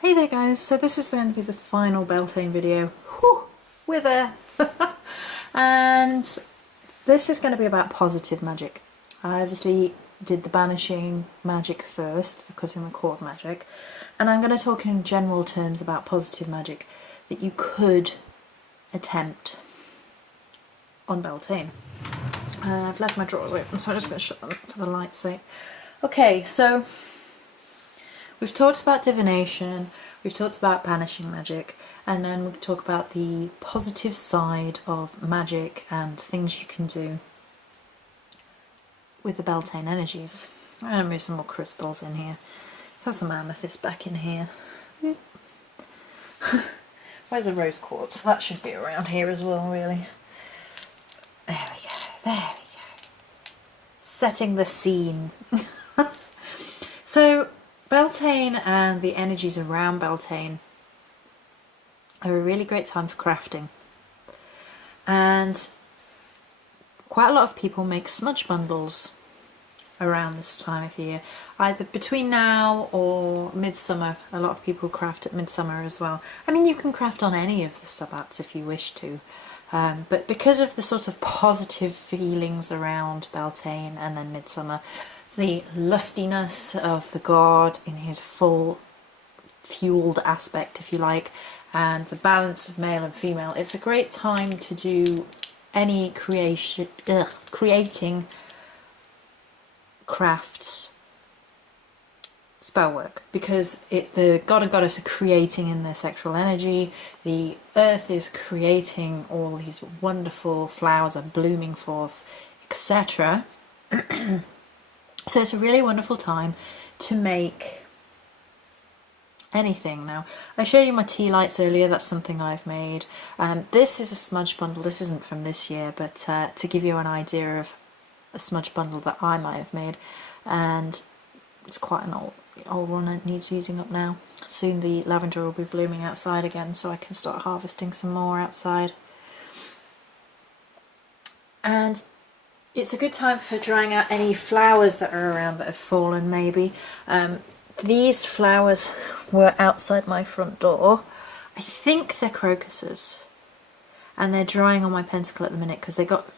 Hey there guys, so this is going to be the final Beltane video. Whew, we're there! And this is going to be about positive magic. I obviously did the banishing magic first, the cutting the cord magic, and I'm going to talk in general terms about positive magic that you could attempt on Beltane. I've left my drawers open, so I'm just going to shut them for the light's sake. Okay, so we've talked about divination, we've talked about banishing magic, and then we'll talk about the positive side of magic and things you can do with the Beltane energies. I'm going to move some more crystals in here. Let's have some amethyst back in here. Where's the rose quartz? That should be around here as well, really. There we go, there we go. Setting the scene. So, Beltane and the energies around Beltane are a really great time for crafting, and quite a lot of people make smudge bundles around this time of year, either between now or midsummer. A lot of people craft at midsummer as well. I mean, you can craft on any of the Sabbats if you wish to, but because of the sort of positive feelings around Beltane and then midsummer, the lustiness of the god in his full fueled aspect, if you like, and the balance of male and female, it's a great time to do any creating crafts, spell work, because it's the god and goddess are creating in their sexual energy, the earth is creating, all these wonderful flowers are blooming forth, etc. So it's a really wonderful time to make anything. Now, I showed you my tea lights earlier, that's something I've made. This is a smudge bundle, this isn't from this year, but to give you an idea of a smudge bundle that I might have made, and it's quite an old one, it needs using up now. Soon the lavender will be blooming outside again, so I can start harvesting some more outside. And it's a good time for drying out any flowers that are around that have fallen, maybe. These flowers were outside my front door. I think they're crocuses. And they're drying on my pentacle at the minute because they got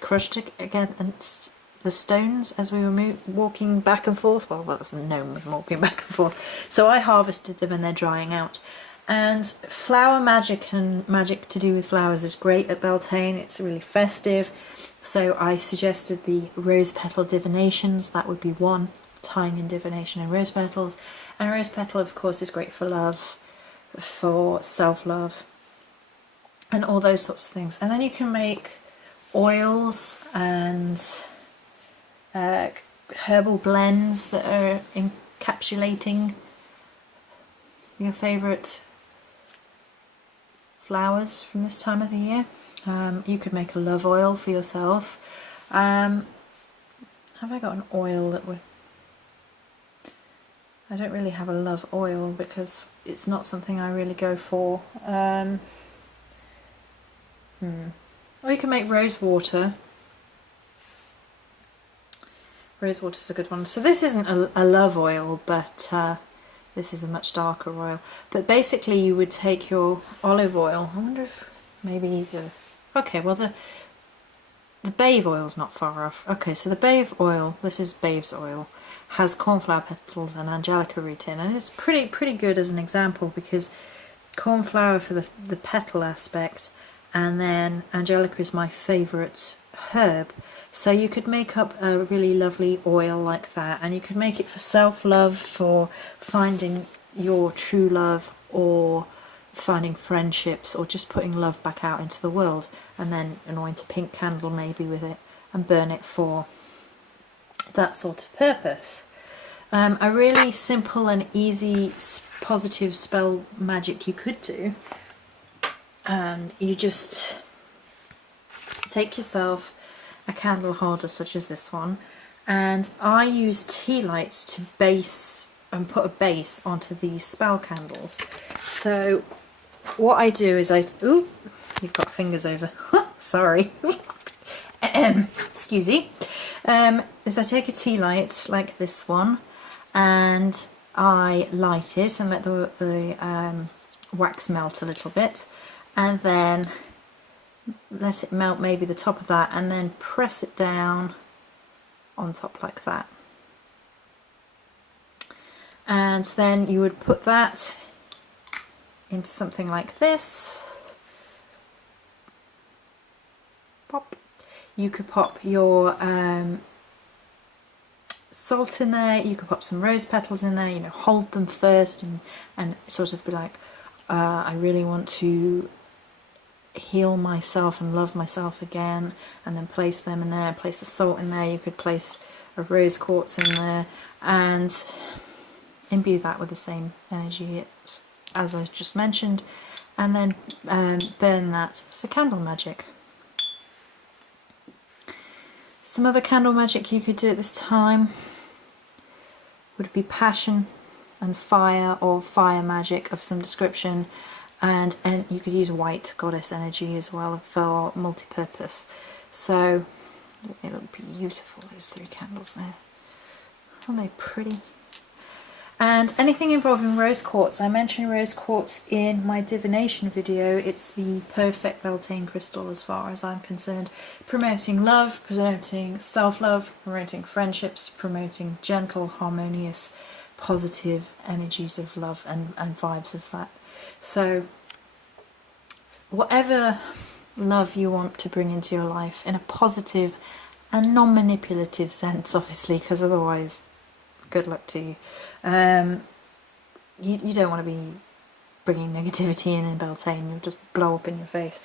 crushed against the stones as we were walking back and forth. Well, it wasn't known we were walking back and forth. So I harvested them and they're drying out. And flower magic and magic to do with flowers is great at Beltane. It's really festive. So I suggested the rose petal divinations. That would be one, tying in divination and rose petals. And rose petal, of course, is great for love, for self-love, and all those sorts of things. And then you can make oils and herbal blends that are encapsulating your favourite flowers from this time of the year. You could make a love oil for yourself. Have I got an oil that would... I don't really have a love oil because it's not something I really go for. Or you can make rose water. Rose water is a good one. So this isn't a love oil, but this is a much darker oil. But basically you would take your olive oil. I wonder if maybe the... Okay, well the bave oil's not far off. Okay, so the bave oil, this is bave's oil, has cornflower petals and angelica root in, and it's pretty good as an example because cornflower for the petal aspect, and then angelica is my favourite herb. So you could make up a really lovely oil like that, and you could make it for self-love, for finding your true love, or finding friendships, or just putting love back out into the world, and then anoint a pink candle maybe with it and burn it for that sort of purpose. A really simple and easy positive spell magic you could do, and you just take yourself a candle holder such as this one, and I use tea lights to base and put a base onto these spell candles. So what I do is ooh, you've got fingers over. Sorry. Excuse me. Is I take a tea light like this one, and I light it and let the wax melt a little bit, and then let it melt maybe the top of that, and then press it down on top like that. And then you would put that into something like this. Pop. You could pop your salt in there, you could pop some rose petals in there, you know, hold them first and sort of be like, I really want to heal myself and love myself again, and then place them in there, place the salt in there. You could place a rose quartz in there and imbue that with the same energy as I just mentioned, and then burn that for candle magic. Some other candle magic you could do at this time would be passion and fire, or fire magic of some description, and you could use white goddess energy as well for multi-purpose. So they look beautiful, those 3 candles there. Aren't they pretty? And anything involving rose quartz, I mentioned rose quartz in my divination video. It's the perfect Beltane crystal as far as I'm concerned. Promoting love, promoting self-love, promoting friendships, promoting gentle, harmonious, positive energies of love and vibes of that. So whatever love you want to bring into your life in a positive and non-manipulative sense, obviously, because otherwise good luck to you. You don't want to be bringing negativity in Beltane, you'll just blow up in your face.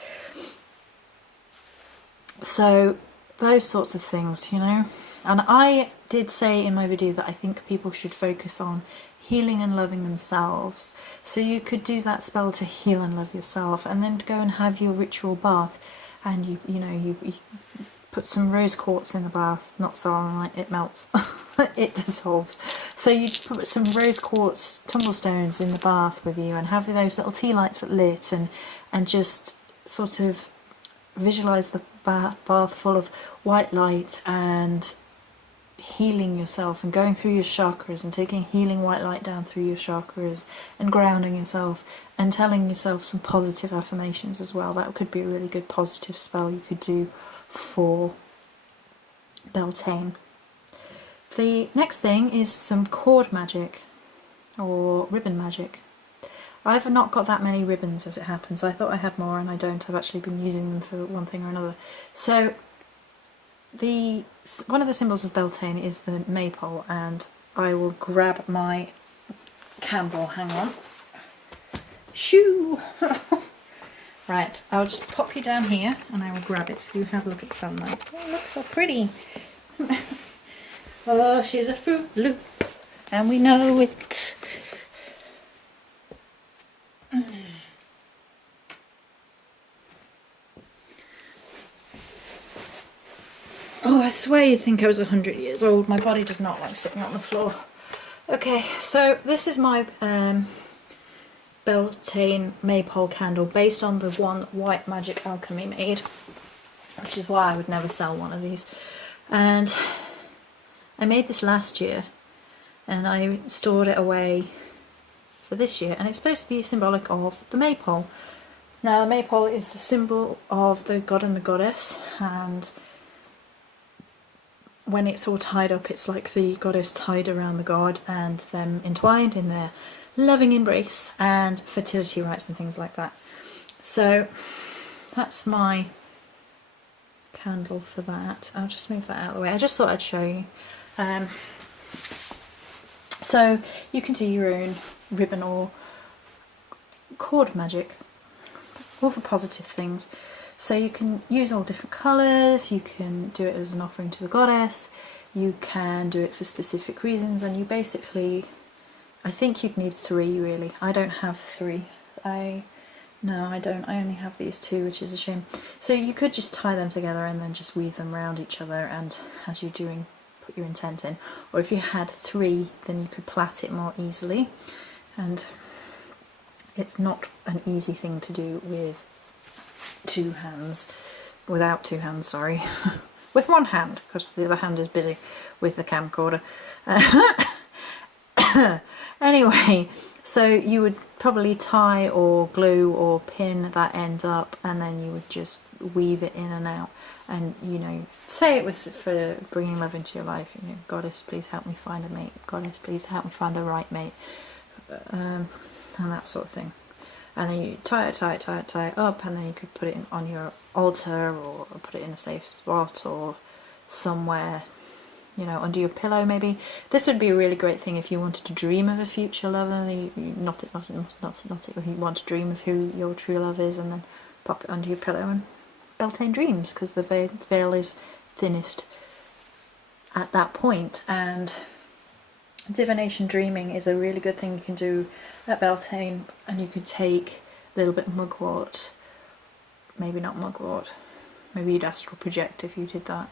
So those sorts of things, you know. And I did say in my video that I think people should focus on healing and loving themselves. So you could do that spell to heal and love yourself, and then go and have your ritual bath, and you put some rose quartz in the bath, not selenite, it melts, it dissolves. So you just put some rose quartz tumblestones in the bath with you, and have those little tea lights lit, and just sort of visualise the bath full of white light, and healing yourself and going through your chakras and taking healing white light down through your chakras and grounding yourself and telling yourself some positive affirmations as well. That could be a really good positive spell you could do for Beltane. The next thing is some cord magic or ribbon magic. I've not got that many ribbons as it happens. I thought I had more and I don't. I've actually been using them for one thing or another. So one of the symbols of Beltane is the maypole, and I will grab my candle. Hang on. Shoo! Right, I'll just pop you down here and I will grab it. You have a look at the sunlight. Oh, it looks so pretty. Oh, she's a Fruit Loop, and we know it. Oh, I swear you'd think I was 100 years old. My body does not like sitting on the floor. Okay, so this is my Beltane maypole candle based on the one White Magic Alchemy made, which is why I would never sell one of these. And I made this last year and I stored it away for this year, and it's supposed to be symbolic of the maypole. Now, the maypole is the symbol of the god and the goddess, and when it's all tied up, it's like the goddess tied around the god and them entwined in their loving embrace and fertility rites and things like that. So that's my candle for that. I'll just move that out of the way. I just thought I'd show you. So you can do your own ribbon or cord magic, all for positive things. So you can use all different colours, you can do it as an offering to the goddess, you can do it for specific reasons, and you basically, I think you'd need 3 really. I don't have 3. No, I don't. I only have these 2, which is a shame. So you could just tie them together and then just weave them around each other, and as you're doing, put your intent in. Or if you had 3, then you could plait it more easily. And it's not an easy thing to do with 2 hands, without 2 hands, sorry. With 1 hand, because the other hand is busy with the camcorder. Anyway, so you would probably tie or glue or pin that end up, and then you would just weave it in and out. And, you know, say it was for bringing love into your life. You know, Goddess, please help me find a mate. Goddess, please help me find the right mate. And that sort of thing. And then you tie it up, and then you could put it on your altar, or put it in a safe spot, or somewhere, you know, under your pillow maybe. This would be a really great thing if you wanted to dream of a future lover. Not if you want to dream of who your true love is, and then pop it under your pillow and Beltane dreams, because the veil is thinnest at that point. And divination dreaming is a really good thing you can do at Beltane, and you could take a little bit of mugwort, maybe not mugwort, maybe you'd astral project if you did that,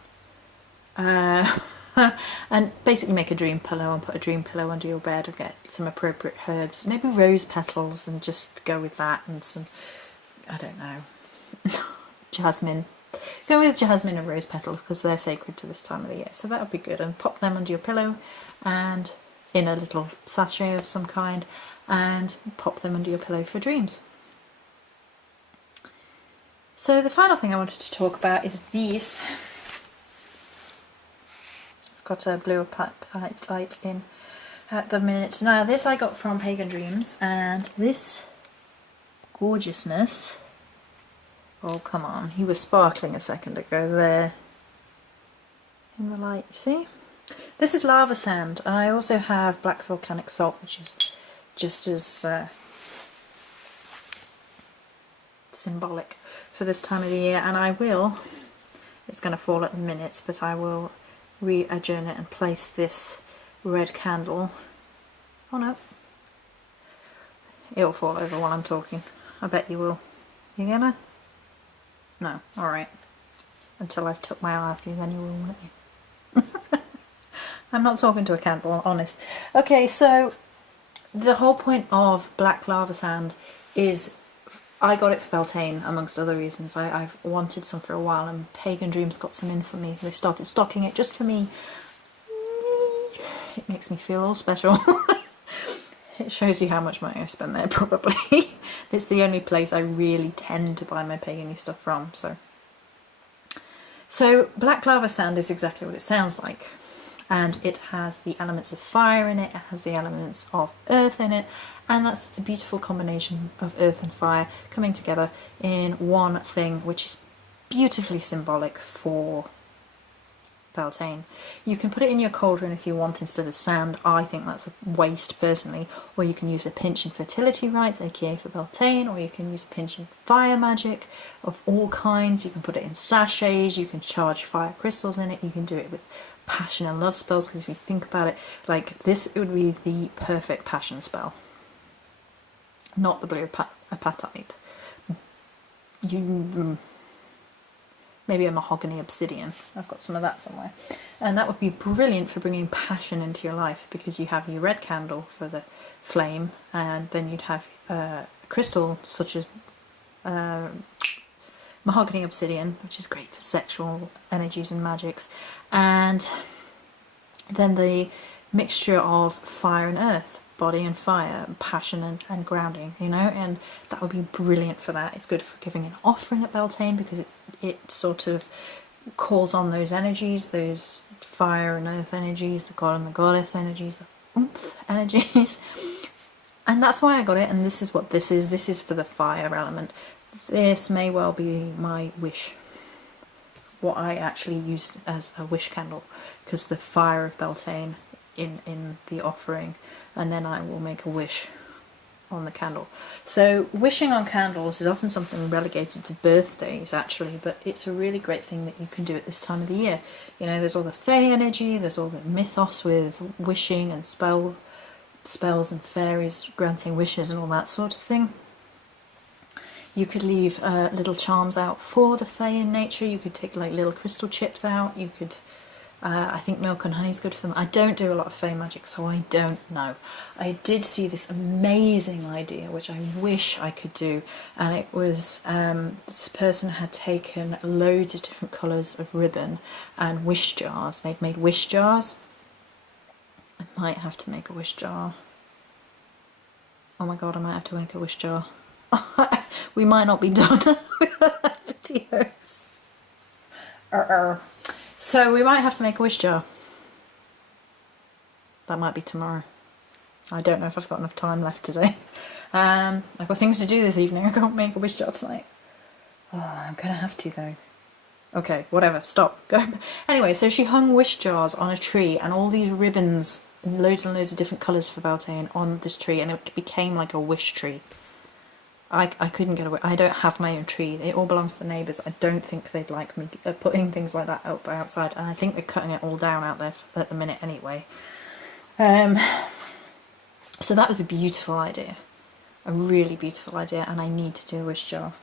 and basically make a dream pillow and put a dream pillow under your bed, or get some appropriate herbs, maybe rose petals, and just go with that, and some, I don't know, jasmine. Go with jasmine and rose petals, because they're sacred to this time of the year, so that would be good. And pop them under your pillow and in a little sachet of some kind, and pop them under your pillow for dreams. So the final thing I wanted to talk about is this. It's got a blue apatite in at the minute. Now this I got from Pagan Dreams, and this gorgeousness, oh come on, he was sparkling a second ago there in the light, you see? This is lava sand. I also have black volcanic salt, which is just as symbolic for this time of the year, and I will, it's going to fall at the minute, but I will re-adjourn it and place this red candle, oh no, it'll fall over while I'm talking, I bet you will. You gonna? No, alright, until I've took my eye off you, then you will, won't you? I'm not talking to a candle, honest. Okay, so the whole point of black lava sand is, I got it for Beltane amongst other reasons. I've wanted some for a while, and Pagan Dreams got some in for me. They started stocking it just for me. It makes me feel all special. It shows you how much money I spend there, probably. It's the only place I really tend to buy my pagan-y stuff from. So black lava sand is exactly what it sounds like. And it has the elements of fire in it, it has the elements of earth in it, and that's the beautiful combination of earth and fire coming together in one thing, which is beautifully symbolic for Beltane. You can put it in your cauldron if you want instead of sand. I think that's a waste personally, or you can use a pinch in fertility rites, aka for Beltane, or you can use a pinch in fire magic of all kinds. You can put it in sachets, you can charge fire crystals in it, you can do it with passion and love spells, because if you think about it, like this, it would be the perfect passion spell, not the blue apatite. Maybe a mahogany obsidian, I've got some of that somewhere, and that would be brilliant for bringing passion into your life, because you have your red candle for the flame, and then you'd have a crystal such as mahogany obsidian, which is great for sexual energies and magics, and then the mixture of fire and earth, body and fire, and passion and grounding, you know, and that would be brilliant for that. It's good for giving an offering at Beltane, because it sort of calls on those energies, those fire and earth energies, the god and the goddess energies, the oomph energies, and that's why I got it. And this is what this is for the fire element. This may well be my wish, what I actually used as a wish candle, because the fire of Beltane in the offering, and then I will make a wish on the candle. So wishing on candles is often something relegated to birthdays actually, but it's a really great thing that you can do at this time of the year. You know, there's all the fae energy, there's all the mythos with wishing and spells and fairies granting wishes and all that sort of thing. You could leave little charms out for the fae in nature. You could take like little crystal chips out. You could, I think milk and honey is good for them. I don't do a lot of fae magic, so I don't know. I did see this amazing idea, which I wish I could do, and it was this person had taken loads of different colours of ribbon and wish jars. They'd made wish jars, I might have to make a wish jar. Oh my god, I might have to make a wish jar. We might not be done with the videos. So we might have to make a wish jar. That might be tomorrow. I don't know if I've got enough time left today. I've got things to do this evening. I can't make a wish jar tonight. Oh, I'm gonna have to though. Okay, whatever, stop. Go. Anyway, so she hung wish jars on a tree and all these ribbons in loads and loads of different colours for Beltane on this tree, and it became like a wish tree. I couldn't get away. I don't have my own tree. It all belongs to the neighbours. I don't think they'd like me putting things like that up outside, and I think they're cutting it all down out there at the minute anyway. So that was a beautiful idea. A really beautiful idea, and I need to do a wish jar.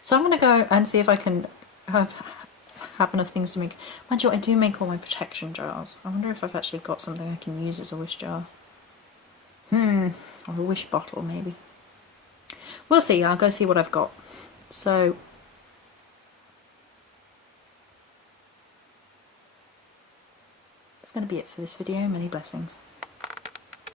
So I'm going to go and see if I can have enough things to make. Mind you, I do make all my protection jars. I wonder if I've actually got something I can use as a wish jar. Or a wish bottle, maybe. We'll see. I'll go see what I've got. So that's going to be it for this video. Many blessings.